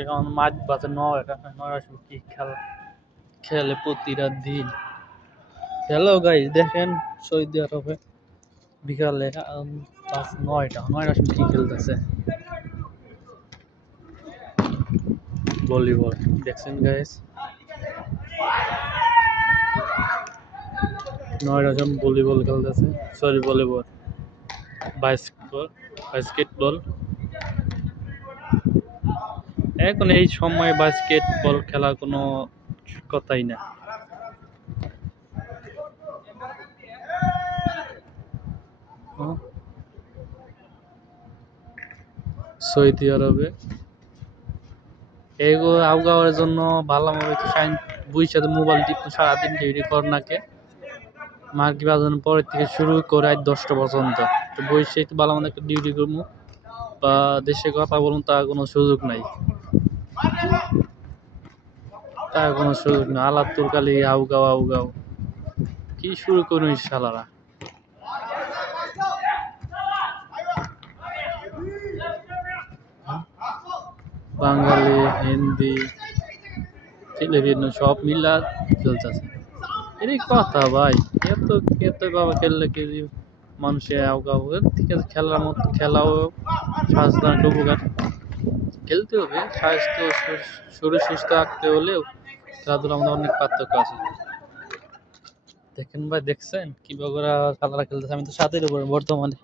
এখন মাঝ বাজে ৯টা ৯টার সময় কি খেলা খেলে প্রতিটা দিন। হ্যালো গাইস, দেখেন সৌদি আরবে বিকালে ৯টার সময় কি খেলতেছে, ভলিবল। দেখছেন গাইস, ৯টার সময় ভলিবল খেলতেছে, সরি ভলিবল, বাস্কেটবল। এখন এই সময় বাস্কেটবল খেলার কোনো কথাই না। সৌদি আরবে এগুলো আবহাওয়ার জন্য ভালো মতো বুঝছে মোবাইল টিপতে সারাদিন ডিউটি কর নাকে মার্কি বাজানোর পরের থেকে শুরু করে আজ 10টা পর্যন্ত তো বসে একটু ভালো মতো একটা ডিউটি করবো বা দেশে কথা বলুন, তার কোনো সুযোগ নাই, তার কোনো সুযোগ নেই। আলাপ তোর খালি আউগাও কি শুরু করুন শালারা। বাঙালি, হিন্দি, টেলিভিশন সব মিলা চলতেছে। এরই কথা ভাই, এত বাবা খেললে কি মানুষের আউগাও। ঠিক আছে, খেলার মতো খেলাও স্বাস্থ্য উপকার, খেলতে হবে। স্বাস্থ্য শরীর সুস্থ রাখতে হলেও খেলাধুলার মধ্যে অনেক পার্থক্য আছে। দেখেন ভাই, দেখছেন কিভাবে খেলাটা খেলতেছে। আমি তো সাথের উপরে বর্তমানে